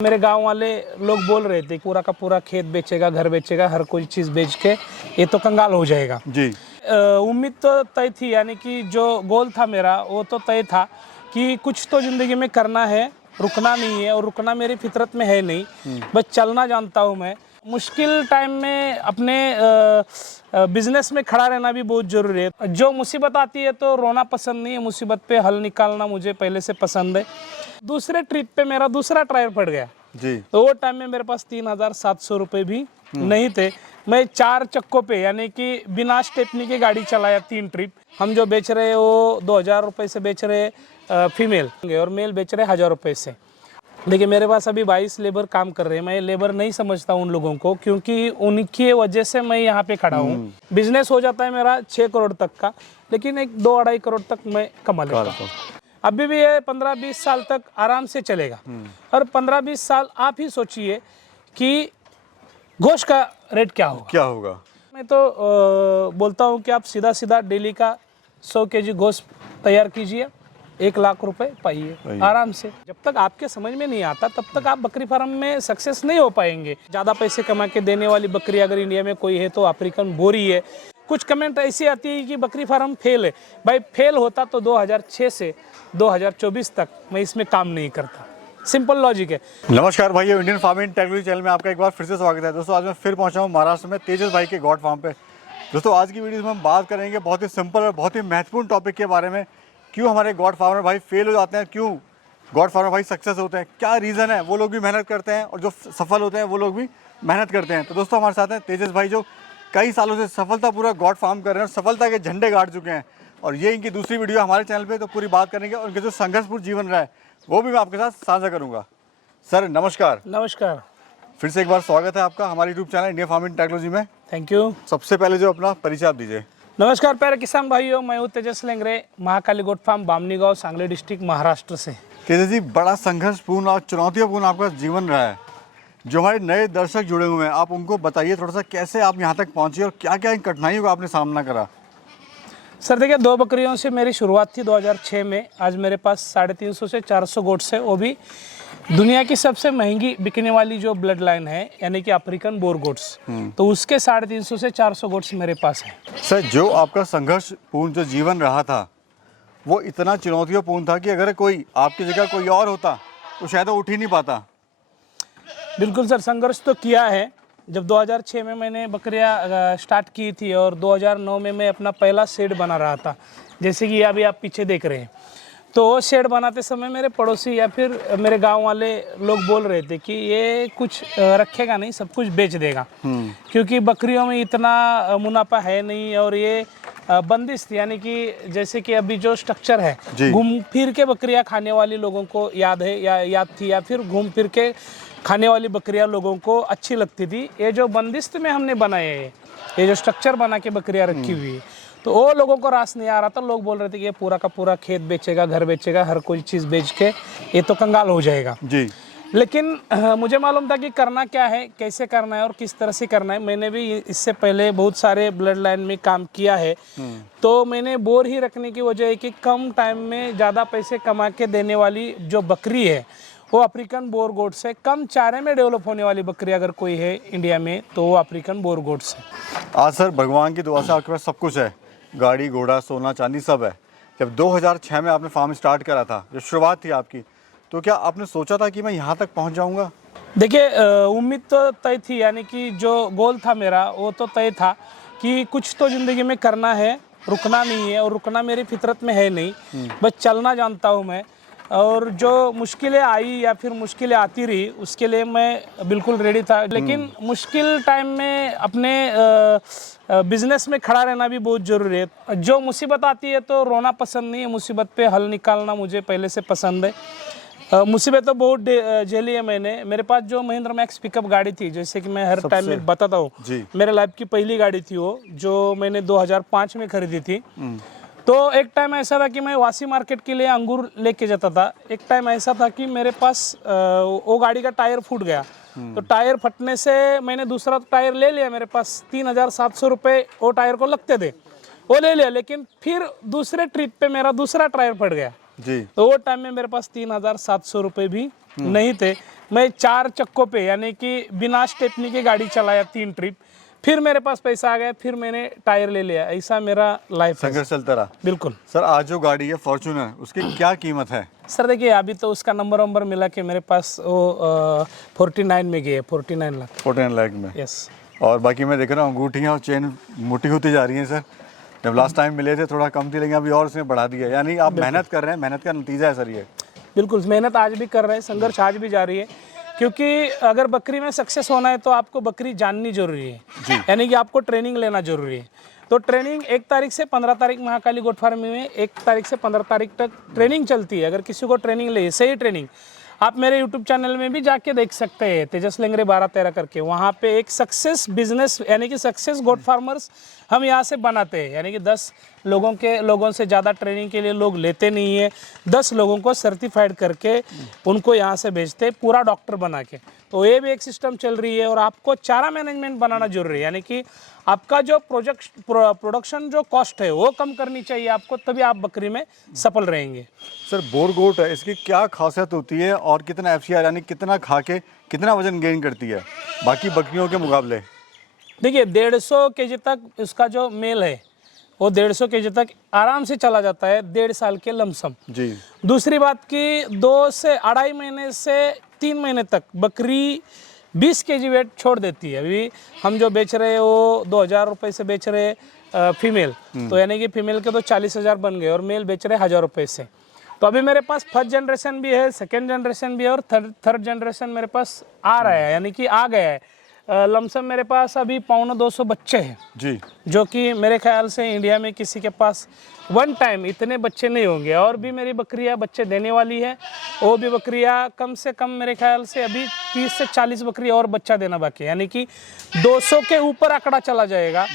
मेरे गांव वाले लोग बोल रहे थे पूरा का पूरा खेत बेचेगा, घर बेचेगा, हर कोई चीज़ बेच के ये तो कंगाल हो जाएगा जी। उम्मीद तो तय थी, यानी कि जो गोल था मेरा वो तो तय था कि कुछ तो ज़िंदगी में करना है, रुकना नहीं है और रुकना मेरी फितरत में है नहीं, बस चलना जानता हूँ मैं। मुश्किल टाइम में अपने बिजनेस में खड़ा रहना भी बहुत ज़रूरी है। जो मुसीबत आती है तो रोना पसंद नहीं है, मुसीबत पे हल निकालना मुझे पहले से पसंद है। दूसरे ट्रिप पे मेरा दूसरा टायर फट गया जी। तो वो टाइम में मेरे पास 3,700 रुपये भी नहीं थे। मैं 4 चक्कों पे यानी कि बिना स्टेपनी की गाड़ी चलाया 3 ट्रिप। हम जो बेच रहे हैं वो 2,000 रुपये से बेच रहे फीमेल और मेल बेच रहे 1,000 रुपये से। देखिए मेरे पास अभी 22 लेबर काम कर रहे हैं। मैं लेबर नहीं समझता उन लोगों को, क्योंकि उनकी वजह से मैं यहाँ पे खड़ा हूँ। बिजनेस हो जाता है मेरा 6 करोड़ तक का, लेकिन एक 2-2.5 करोड़ तक मैं कमा लेता हूँ। अभी भी ये 15-20 साल तक आराम से चलेगा। और 15-20 साल आप ही सोचिए कि गोश्त का रेट क्या होगा। मैं तो बोलता हूँ कि आप सीधा सीधा डेली का 100 केजी गोश्त तैयार कीजिए, 1 लाख रुपए पाइए आराम से। जब तक आपके समझ में नहीं आता तब तक आप बकरी फार्म में सक्सेस नहीं हो पाएंगे। ज़्यादा पैसे कमा के देने वाली बकरी अगर इंडिया में कोई है तो अफ्रीकन बोरी है। कुछ कमेंट ऐसी आती है कि बकरी फार्म फेल है। भाई फेल होता तो 2006 से 2024 तक मैं इसमें काम नहीं करता। सिंपल लॉजिक है। नमस्कार भाइयों, इंडियन फार्मिंग टेक्नोलॉजी चैनल में आपका एक बार फिर से स्वागत है। दोस्तों आज मैं फिर पहुंचा हूं महाराष्ट्र में तेजस भाई के गॉड फार्म पे। दोस्तों आज की वीडियो में हम बात करेंगे बहुत ही सिंपल और बहुत ही महत्वपूर्ण टॉपिक के बारे में। क्यों हमारे गॉड फार्मर भाई फेल हो जाते हैं, क्यों गॉड फार्मर भाई सक्सेस होते हैं, क्या रीज़न है। वो लोग भी मेहनत करते हैं और जो सफल होते हैं वो लोग भी मेहनत करते हैं। तो दोस्तों हमारे साथ हैं तेजस भाई, जो कई सालों से सफलतापूर्वक गॉड फार्म कर रहे हैं और सफलता के झंडे गाड़ चुके हैं। और ये इनकी दूसरी वीडियो हमारे चैनल पे, तो पूरी बात करेंगे और उनके जो संघर्षपूर्ण जीवन रहा है वो भी मैं आपके साथ साझा करूंगा। सर नमस्कार। नमस्कार। फिर से एक बार स्वागत है आपका हमारे YouTube channel Indian farming technology में। Thank you. सबसे पहले जो अपना परिचय आप दीजिए। नमस्कार प्यारे किसान भाइयों, मैं हूँ तेजस लेंगरे, महाकाली गोट फार्म, बामनी गाँव, सांगली डिस्ट्रिक्ट, महाराष्ट्र से। तेजस जी, बड़ा संघर्षपूर्ण और चुनौतियों आपका जीवन रहा है। जो हमारे नए दर्शक जुड़े हुए हैं आप उनको बताइए थोड़ा सा, कैसे आप यहाँ तक पहुँचे और क्या क्या इन कठिनाइयों का आपने सामना करा। सर देखिए, 2 बकरियों से मेरी शुरुआत थी 2006 में। आज मेरे पास 350 से 400 गोट्स है, वो भी दुनिया की सबसे महंगी बिकने वाली जो ब्लड लाइन है यानी कि अफ्रीकन बोर गोट्स, तो उसके 350 से 400 गोट्स मेरे पास है। सर जो आपका संघर्षपूर्ण जो जीवन रहा था वो इतना चुनौतियों था कि अगर कोई आपकी जगह कोई और होता तो शायद वो उठ ही नहीं पाता। बिल्कुल सर, संघर्ष तो किया है। जब 2006 में मैंने बकरियां स्टार्ट की थी और 2009 में मैं अपना पहला शेड बना रहा था, जैसे कि अभी आप पीछे देख रहे हैं, तो वो शेड बनाते समय मेरे पड़ोसी या फिर मेरे गांव वाले लोग बोल रहे थे कि ये कुछ रखेगा नहीं, सब कुछ बेच देगा, क्योंकि बकरियों में इतना मुनाफा है नहीं। और ये बंदिश थी, यानी कि जैसे कि अभी जो स्ट्रक्चर है, घूम फिर के बकरियां खाने वाली लोगों को याद है या याद थी, या फिर घूम फिर के खाने वाली बकरियां लोगों को अच्छी लगती थी। ये जो बंदिस्त में हमने बनाए हैं, ये जो स्ट्रक्चर बना के बकरियां रखी हुई है, तो वो लोगों को रास नहीं आ रहा था। लोग बोल रहे थे कि ये पूरा का पूरा खेत बेचेगा, घर बेचेगा, हर कोई चीज़ बेच के ये तो कंगाल हो जाएगा जी। लेकिन मुझे मालूम था कि करना क्या है, कैसे करना है और किस तरह से करना है। मैंने भी इससे पहले बहुत सारे ब्लड लाइन में काम किया है, तो मैंने बोर ही रखने की वजह है कि कम टाइम में ज़्यादा पैसे कमा के देने वाली जो बकरी है वो अफ्रीकन बोर गोट से, कम चारे में डेवलप होने वाली बकरी अगर कोई है इंडिया में तो वो अफ्रीकन बोर गोट से। आज सर भगवान की दुआ से आपके पास सब कुछ है, गाड़ी घोड़ा सोना चांदी सब है। जब 2006 में आपने फार्म स्टार्ट करा था, जो शुरुआत थी आपकी, तो क्या आपने सोचा था कि मैं यहाँ तक पहुँच जाऊँगा? देखिए उम्मीद तो तय थी, यानी कि जो गोल था मेरा वो तो तय था कि कुछ तो ज़िंदगी में करना है, रुकना नहीं है और रुकना मेरी फितरत में है नहीं, बस चलना जानता हूँ मैं। और जो मुश्किलें आई या फिर मुश्किलें आती रही उसके लिए मैं बिल्कुल रेडी था। लेकिन मुश्किल टाइम में अपने बिजनेस में खड़ा रहना भी बहुत ज़रूरी है। जो मुसीबत आती है तो रोना पसंद नहीं है, मुसीबत पे हल निकालना मुझे पहले से पसंद है। मुसीबत तो बहुत झेली है मैंने। मेरे पास जो महिंद्रा मैक्स पिकअप गाड़ी थी, जैसे कि मैं हर टाइम में बताता हूँ, मेरे लाइफ की पहली गाड़ी थी वो, जो मैंने 2005 में खरीदी थी। तो एक टाइम ऐसा था कि मैं वासी मार्केट के लिए अंगूर लेके जाता था। एक टाइम ऐसा था कि मेरे पास वो गाड़ी का टायर फूट गया, तो टायर फटने से मैंने दूसरा टायर ले लिया। मेरे पास 3,700 रुपये वो टायर को लगते थे, वो ले लिया। लेकिन फिर दूसरे ट्रिप पे मेरा दूसरा टायर फट गया जी। तो वो टाइम में मेरे पास 3,700 रुपये भी नहीं थे। मैं 4 चक्कों पे यानी कि बिना स्टेपनी की गाड़ी चलाया 3 ट्रिप, फिर मेरे पास पैसा आ गया, फिर मैंने टायर ले लिया। ऐसा मेरा लाइफ है। संघर्ष चलता रहा। बिल्कुल सर आज जो गाड़ी है फॉर्च्यूनर, उसकी क्या कीमत है? सर देखिए, अभी तो उसका नंबर मिला के मेरे पास वो 49 में गई है, 49 लाख। 49 लाख में। यस। और बाकी मैं देख रहा हूँ अंगूठियाँ और चेन मोटी होती जा रही हैं सर। जब लास्ट टाइम मिले थे थोड़ा कम थी, लेकिन अभी और उसने बढ़ा दिया। यानी आप मेहनत कर रहे हैं, मेहनत का नतीजा है सर ये। बिल्कुल, मेहनत आज भी कर रहे हैं, संघर्ष आज भी जारी है, क्योंकि अगर बकरी में सक्सेस होना है तो आपको बकरी जाननी जरूरी है, यानी कि आपको ट्रेनिंग लेना जरूरी है। तो ट्रेनिंग 1 तारीख से 15 तारीख महाकाली गोट फार्म में 1 तारीख से 15 तारीख तक ट्रेनिंग चलती है। अगर किसी को ट्रेनिंग ले, सही ट्रेनिंग, आप मेरे यूट्यूब चैनल में भी जाके देख सकते हैं, तेजस लेंगरे 12-13 करके। वहाँ पे एक सक्सेस बिजनेस यानी कि सक्सेस गोट फार्मर्स हम यहाँ से बनाते हैं, यानी कि 10 लोगों से ज़्यादा ट्रेनिंग के लिए लोग लेते नहीं है। 10 लोगों को सर्टिफाइड करके उनको यहाँ से भेजते हैं, पूरा डॉक्टर बना के। तो ये भी एक सिस्टम चल रही है। और आपको चारा मैनेजमेंट बनाना जरूरी है, यानी कि आपका जो प्रोडक्शन जो कॉस्ट है वो कम करनी चाहिए आपको, तभी आप बकरी में सफल रहेंगे। सर बोर गोट है, इसकी क्या खासियत होती है और कितना FCR यानी कितना खा के कितना वजन गेन करती है बाकी बकरियों के मुकाबले? देखिए 150 केजी तक उसका जो मेल है वो 150 केजी तक आराम से चला जाता है, 1.5 साल के लमसम जी। दूसरी बात की 2 से 2.5 महीने से 3 महीने तक बकरी 20 केजी वेट छोड़ देती है। अभी हम जो बेच रहे हैं वो 2,000 रुपये से बेच रहे हैं फीमेल, तो यानी कि फीमेल के तो 40,000 बन गए और मेल बेच रहे 1,000 रुपये से। तो अभी मेरे पास फर्स्ट जनरेशन भी है, सेकेंड जनरेशन भी है और थर्ड जनरेशन मेरे पास आ रहा है, यानी कि आ गया है। लमसम मेरे पास अभी 250 बच्चे हैं जी, जो कि मेरे ख्याल से इंडिया में किसी के पास वन टाइम इतने बच्चे नहीं होंगे। और भी मेरी बकरियां बच्चे देने वाली है, वो भी बकरियां कम से कम मेरे ख्याल से अभी 30 से 40 बकरियां और बच्चा देना बाकी है, यानी कि 200 के ऊपर आंकड़ा चला जाएगा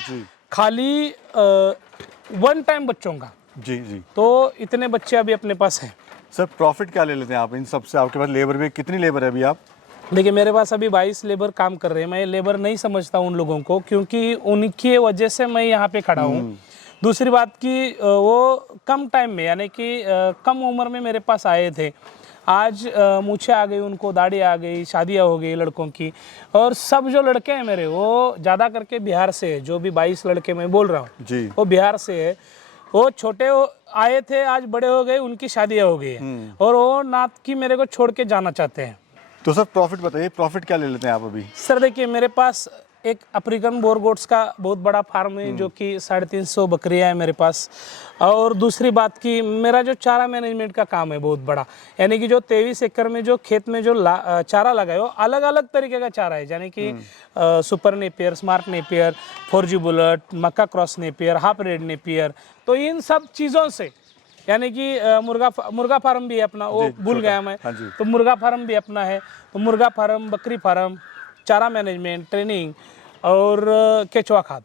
खाली वन टाइम बच्चों का। जी जी। तो इतने बच्चे अभी अपने पास हैं। सर प्रॉफिट क्या ले लेते हैं आप इन सब से? आपके पास लेबर भी कितनी लेबर है अभी आप? देखिए मेरे पास अभी 22 लेबर काम कर रहे हैं। मैं लेबर नहीं समझता उन लोगों को, क्योंकि उनकी वजह से मैं यहाँ पे खड़ा हूँ। दूसरी बात कि वो कम टाइम में यानी कि कम उम्र में मेरे पास आए थे। आज मूछें आ गई, उनको दाढ़ी आ गई, शादियाँ हो गई लड़कों की। और सब जो लड़के हैं मेरे वो ज़्यादा करके बिहार से है। जो भी 22 लड़के मैं बोल रहा हूँ जी, वो बिहार से है। वो छोटे आए थे, आज बड़े हो गए, उनकी शादियाँ हो गई है और वो नात की मेरे को छोड़ के जाना चाहते हैं। तो सर प्रॉफिट बताइए, प्रॉफिट क्या ले लेते हैं आप अभी? सर देखिए मेरे पास एक अफ्रीकन बोर गोट्स का बहुत बड़ा फार्म है जो कि 350 बकरियां हैं मेरे पास। और दूसरी बात कि मेरा जो चारा मैनेजमेंट का काम है बहुत बड़ा, यानी कि जो 23 एकड़ में जो खेत में जो चारा लगा है वो अलग अलग तरीके का चारा है, यानी कि super Napier, smart Napier, 4G bullet, मक्का cross Napier, half red Napier. तो इन सब चीज़ों से यानी कि मुर्गा फार्म भी है अपना, वो भूल गया मैं। हाँ जी। तो मुर्गा फार्म भी अपना है। तो मुर्गा फार्म, बकरी फार्म, चारा मैनेजमेंट, ट्रेनिंग और केचुआ खाद,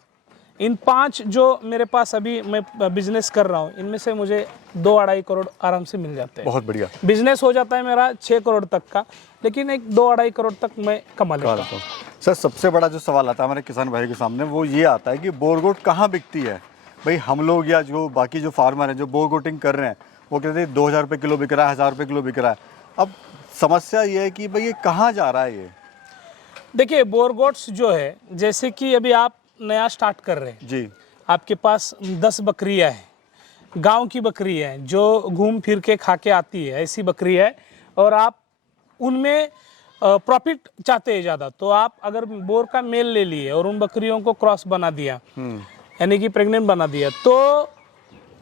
इन 5 जो मेरे पास अभी मैं बिजनेस कर रहा हूँ, इनमें से मुझे 2-2.5 करोड़ आराम से मिल जाते हैं। बहुत बढ़िया। बिजनेस हो जाता है मेरा 6 करोड़ तक का, लेकिन एक 2-2.5 करोड़ तक मैं कमा लेता हूँ। सर सबसे बड़ा जो सवाल आता है हमारे किसान भाई के सामने वो ये आता है कि बोर गोट कहाँ बिकती है? भाई हम लोग या जो बाकी जो फार्मर हैं जो बोर गोटिंग कर रहे हैं वो कहते हैं 2,000 रुपये किलो बिक रहा है, 1,000 रुपये किलो बिक रहा है। अब समस्या ये है कि भाई ये कहाँ जा रहा है ये? देखिए बोर गोट्स जो है, जैसे कि अभी आप नया स्टार्ट कर रहे हैं जी, आपके पास 10 बकरियां हैं, गांव की बकरी है जो घूम फिर के खा के आती है, ऐसी बकरी है। और आप उनमें प्रॉफिट चाहते हैं ज़्यादा, तो आप अगर बोर का मेल ले लिए और उन बकरियों को क्रॉस बना दिया, यानी कि प्रेग्नेंट बना दिया, तो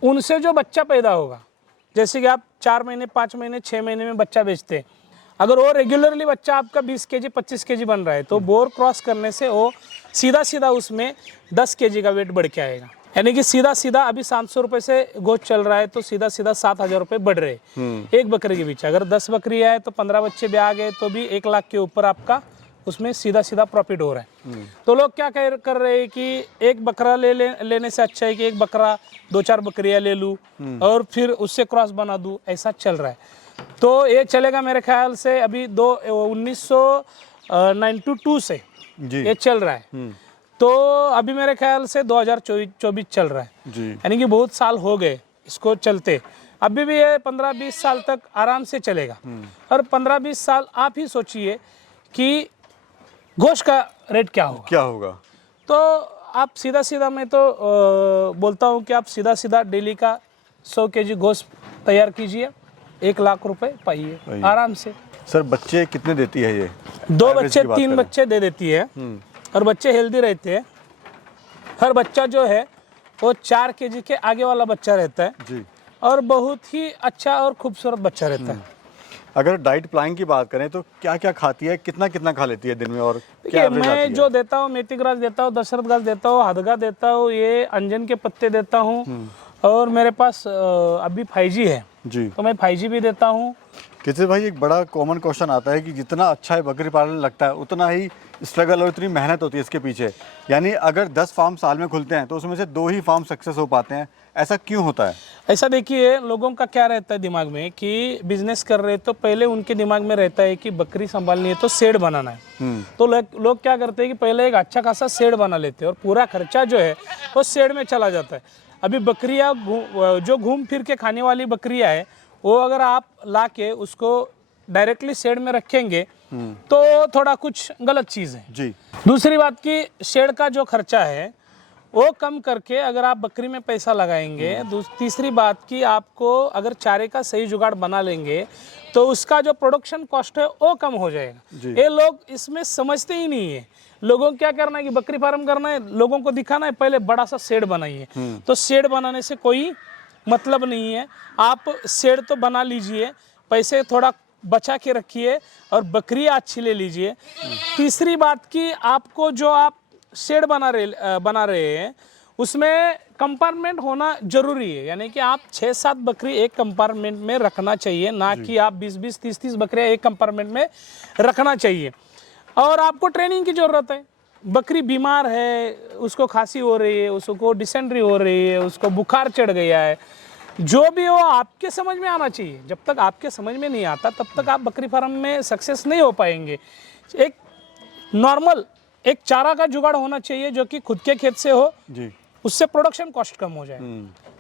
उनसे जो बच्चा पैदा होगा, जैसे कि आप 4 महीने, 5 महीने, 6 महीने में बच्चा बेचते हैं, अगर वो रेगुलरली बच्चा आपका 20 केजी, 25 केजी बन रहा है, तो बोर क्रॉस करने से वो सीधा सीधा उसमें 10 केजी का वेट बढ़ के आएगा। यानी कि सीधा सीधा अभी 700 रुपये से गोश्त चल रहा है, तो सीधा सीधा 7,000 रुपये बढ़ रहे एक बकरी के पीछे। अगर 10 बकरियाँ है तो 15 बच्चे भी आ गए तो भी 1 लाख के ऊपर आपका उसमें सीधा सीधा प्रॉफिट हो रहा है। तो लोग क्या कर रहे हैं कि एक बकरा लेने से अच्छा है कि एक बकरा 2-4 बकरियां ले लूँ और फिर उससे क्रॉस बना दूँ, ऐसा चल रहा है। तो ये चलेगा मेरे ख्याल से अभी 1992 से ये चल रहा है। तो अभी मेरे ख्याल से 2024 चल रहा है, यानी कि बहुत साल हो गए इसको चलते। अभी भी ये 15-20 साल तक आराम से चलेगा। और 15-20 साल आप ही सोचिए कि गोश्त का रेट क्या होगा। तो आप सीधा सीधा, मैं तो बोलता हूँ कि आप सीधा सीधा डेली का 100 केजी गोश्त तैयार कीजिए, 1 लाख रुपए पाइए आराम से। सर बच्चे कितने देती है ये? 2 बच्चे 3 बच्चे दे देती है और बच्चे हेल्दी रहते हैं। हर बच्चा जो है वो 4 केजी के आगे वाला बच्चा रहता है जी, और बहुत ही अच्छा और खूबसूरत बच्चा रहता है। अगर डाइट प्लान की बात करें तो क्या क्या खाती है, कितना कितना खा लेती है दिन में, और क्या देखिए, मैं जो देता हूँ मेथी ग्रास देता हूँ, दशरथ घास देता हूँ, हदगा देता हूँ, ये अंजन के पत्ते देता हूँ, और मेरे पास अभी 5G है जी, तो मैं 5G भी देता हूँ। किसी भाई एक बड़ा कॉमन क्वेश्चन आता है कि जितना अच्छा है बकरी पालन लगता है उतना ही स्ट्रगल और इतनी मेहनत होती है इसके पीछे। यानी अगर 10 फार्म साल में खुलते हैं तो उसमें से 2 ही फार्म सक्सेस हो पाते हैं, ऐसा क्यों होता है? ऐसा देखिए, लोगों का क्या रहता है दिमाग में कि बिजनेस कर रहे तो पहले उनके दिमाग में रहता है कि बकरी संभालनी है तो शेड बनाना है। तो लोग क्या करते हैं कि पहले एक अच्छा खासा शेड बना लेते हैं और पूरा खर्चा जो है वो शेड में चला जाता है। अभी बकरियां जो घूम फिर के खाने वाली बकरियां है, वो अगर आप ला के उसको डायरेक्टली शेड में रखेंगे तो थोड़ा कुछ गलत चीज़ है जी। दूसरी बात की शेड का जो खर्चा है वो कम करके अगर आप बकरी में पैसा लगाएंगे, तीसरी बात की आपको अगर चारे का सही जुगाड़ बना लेंगे तो उसका जो प्रोडक्शन कॉस्ट है वो कम हो जाएगा। ये लोग इसमें समझते ही नहीं है। लोगों को क्या करना है कि बकरी फार्म करना है, लोगों को दिखाना है पहले बड़ा सा शेड बनाइए। तो शेड बनाने से कोई मतलब नहीं है। आप शेड तो बना लीजिए, पैसे थोड़ा बचा के रखिए और बकरी अच्छी ले लीजिए। तीसरी बात की आपको जो आप शेड बना रहे हैं उसमें कंपार्टमेंट होना जरूरी है। यानी कि आप 6-7 बकरी एक कंपार्टमेंट में रखना चाहिए, ना कि आप 20-20, 30-30 बकरियां एक कंपार्टमेंट में रखना चाहिए। और आपको ट्रेनिंग की जरूरत है। बकरी बीमार है, उसको खांसी हो रही है, उसको डिसेंट्री हो रही है, उसको बुखार चढ़ गया है, जो भी हो आपके समझ में आना चाहिए। जब तक आपके समझ में नहीं आता तब तक आप बकरी फार्म में सक्सेस नहीं हो पाएंगे। एक नॉर्मल एक चारा का जुगाड़ होना चाहिए जो कि खुद के खेत से हो जी, उससे प्रोडक्शन कॉस्ट कम हो जाए।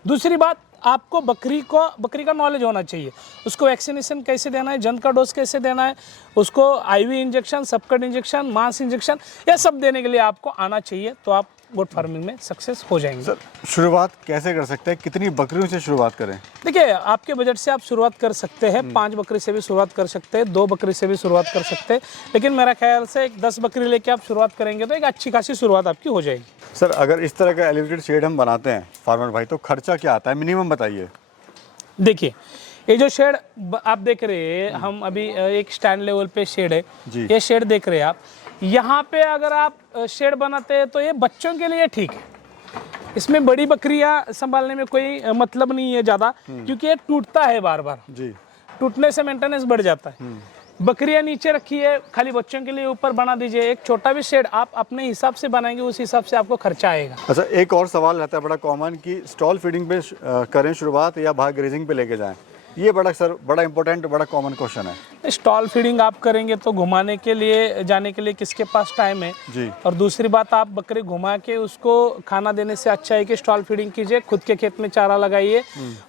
दूसरी बात, आपको बकरी का नॉलेज होना चाहिए। उसको वैक्सीनेशन कैसे देना है, जंत का डोज कैसे देना है, उसको आईवी इंजेक्शन, सबकट इंजेक्शन, मांस इंजेक्शन, ये सब देने के लिए आपको आना चाहिए। तो आप गोट फार्मिंग में सक्सेस हो जाएंगे। सर शुरुआत कैसे कर सकते हैं, कितनी बकरियों से शुरुआत करें? देखिए, आपके बजट से आप शुरुआत कर सकते हैं। 5 बकरी से भी शुरुआत कर सकते हैं, 2 बकरी से भी शुरुआत कर सकते हैं, लेकिन मेरा ख्याल से एक 10 बकरी लेके आप शुरुआत करेंगे तो एक अच्छी खासी शुरुआत आपकी हो जाएगी। सर अगर इस तरह का एलिवेटेड शेड हम बनाते हैं फार्मर भाई, तो खर्चा क्या आता है मिनिमम बताइए? देखिए, ये जो शेड आप देख रहे हैं, हम अभी एक स्टैंड लेवल पे शेड है, ये शेड देख रहे हैं आप। यहाँ पे अगर आप शेड बनाते हैं तो ये बच्चों के लिए ठीक है। इसमें बड़ी बकरियां संभालने में कोई मतलब नहीं है ज़्यादा, क्योंकि ये टूटता है बार बार जी। टूटने से मेंटेनेंस बढ़ जाता है। बकरियां नीचे रखिए, खाली बच्चों के लिए ऊपर बना दीजिए। एक छोटा भी शेड आप अपने हिसाब से बनाएंगे, उस हिसाब से आपको खर्चा आएगा। अच्छा, एक और सवाल रहता है बड़ा कॉमन कि स्टॉल फीडिंग पे करें शुरुआत या भाग ग्रेजिंग पे लेके जाएं। ये बड़ा इंपॉर्टेंट, बड़ा कॉमन क्वेश्चन है। स्टॉल फीडिंग आप करेंगे तो घुमाने के लिए जाने के लिए किसके पास टाइम है जी। और दूसरी बात, आप बकरे घुमा के उसको खाना देने से अच्छा है कि स्टॉल फीडिंग कीजिए, खुद के खेत में चारा लगाइए।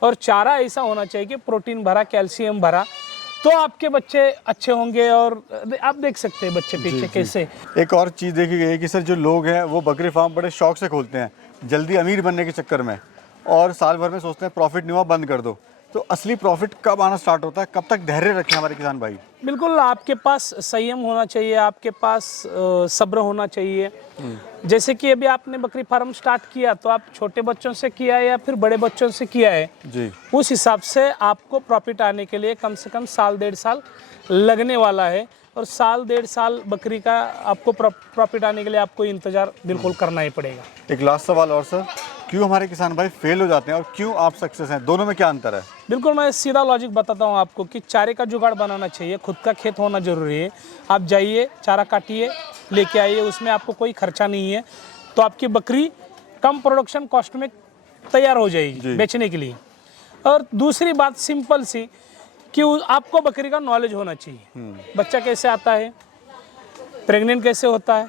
और चारा ऐसा होना चाहिए कि प्रोटीन भरा, कैल्शियम भरा, तो आपके बच्चे अच्छे होंगे। और आप देख सकते हैं बच्चे पीछे कैसे। एक और चीज़ देखी गई है कि सर जो लोग हैं वो बकरी फार्म बड़े शौक से खोलते हैं, जल्दी अमीर बनने के चक्कर में, और साल भर में सोचते हैं प्रॉफिट नहीं हुआ बंद कर दो। तो असली प्रॉफिट कब आना स्टार्ट होता है, कब तक धैर्य रखें हमारे किसान भाई? बिल्कुल, आपके पास संयम होना चाहिए, आपके पास सब्र होना चाहिए। जैसे कि अभी आपने बकरी फार्म स्टार्ट किया तो आप छोटे बच्चों से किया है या फिर बड़े बच्चों से किया है जी, उस हिसाब से आपको प्रॉफिट आने के लिए कम से कम 1-1.5 साल लगने वाला है। और 1-1.5 साल बकरी का आपको प्रॉफिट आने के लिए आपको इंतजार बिल्कुल करना ही पड़ेगा। एक लास्ट सवाल और सर, क्यों हमारे किसान भाई फेल हो जाते हैं और क्यों आप सक्सेस हैं, दोनों में क्या अंतर है? बिल्कुल, मैं सीधा लॉजिक बताता हूँ आपको कि चारे का जुगाड़ बनाना चाहिए, खुद का खेत होना जरूरी है। आप जाइए, चारा काटिए, लेके आइए, उसमें आपको कोई खर्चा नहीं है, तो आपकी बकरी कम प्रोडक्शन कॉस्ट में तैयार हो जाएगी बेचने के लिए। और दूसरी बात सिंपल सी कि आपको बकरी का नॉलेज होना चाहिए। बच्चा कैसे आता है, प्रेग्नेंट कैसे होता है,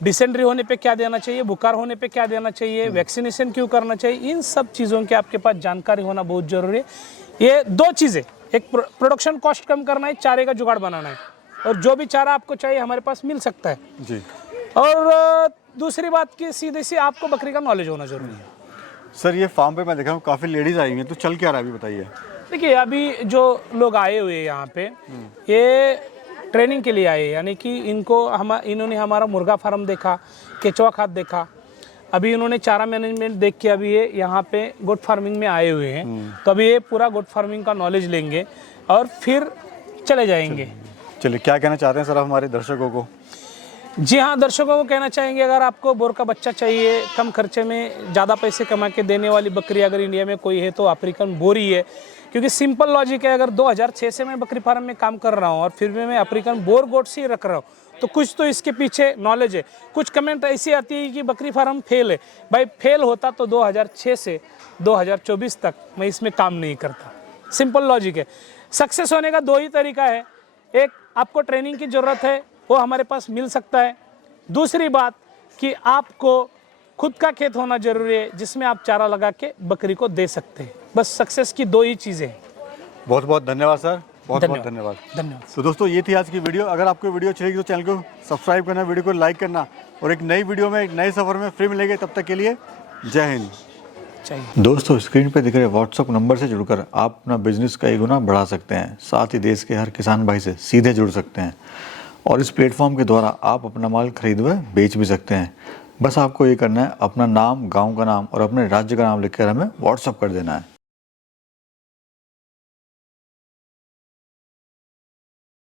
डिसेंट्री होने पे क्या देना चाहिए, बुखार होने पे क्या देना चाहिए, वैक्सीनेशन क्यों करना चाहिए, इन सब चीज़ों की आपके पास जानकारी होना बहुत ज़रूरी है। ये दो चीज़ें, एक प्रोडक्शन कॉस्ट कम करना है, चारे का जुगाड़ बनाना है, और जो भी चारा आपको चाहिए हमारे पास मिल सकता है जी। और दूसरी बात की सीधे सी आपको बकरी का नॉलेज होना जरूरी है। सर ये फार्म पे मैं देखा हूँ काफ़ी लेडीज़ आई हुई हैं, तो चल क्या रहा है अभी बताइए। देखिए अभी जो लोग आए हुए हैं यहाँ पे, ये ट्रेनिंग के लिए आए, यानी कि इन्होंने हमारा मुर्गा फार्म देखा, केचुआ खाद देखा, अभी इन्होंने चारा मैनेजमेंट देख के अभी ये यहाँ पे गोट फार्मिंग में आए हुए हैं। तो अभी ये पूरा गोट फार्मिंग का नॉलेज लेंगे और फिर चले जाएंगे। चलिए क्या कहना चाहते हैं सर आप हमारे दर्शकों को। जी हाँ, दर्शकों को कहना चाहेंगे, अगर आपको बोर का बच्चा चाहिए, कम खर्चे में ज़्यादा पैसे कमा के देने वाली बकरी अगर इंडिया में कोई है तो अफ्रीकन बोर ही है। क्योंकि सिंपल लॉजिक है, अगर 2006 से मैं बकरी फार्म में काम कर रहा हूँ और फिर भी मैं अफ्रीकन बोर गोट्स ही रख रहा हूँ, तो कुछ तो इसके पीछे नॉलेज है। कुछ कमेंट ऐसी आती है कि बकरी फार्म फेल है। भाई फेल होता तो 2006 से 2024 तक मैं इसमें काम नहीं करता। सिंपल लॉजिक है। सक्सेस होने का दो ही तरीका है, एक आपको ट्रेनिंग की ज़रूरत है, वो हमारे पास मिल सकता है। दूसरी बात कि आपको खुद का खेत होना जरूरी है जिसमें आप चारा लगा के बकरी को दे सकते हैं। बस सक्सेस की दो ही चीज़ें हैं। बहुत बहुत धन्यवाद सर, बहुत बहुत धन्यवाद। धन्यवाद। तो दोस्तों ये थी आज की वीडियो। अगर आपको वीडियो अच्छी लगी तो चैनल को सब्सक्राइब करना, वीडियो को लाइक करना, और एक नई वीडियो में एक नए सफ़र में फिर मिलेंगे। तब तक के लिए जय हिंद। दोस्तों स्क्रीन पे दिख रहे व्हाट्सअप नंबर से जुड़कर आप अपना बिजनेस कई गुना बढ़ा सकते हैं, साथ ही देश के हर किसान भाई से सीधे जुड़ सकते हैं, और इस प्लेटफॉर्म के द्वारा आप अपना माल खरीद व बेच भी सकते हैं। बस आपको ये करना है, अपना नाम, गांव का नाम और अपने राज्य का नाम लिखकर हमें व्हाट्सअप कर देना है।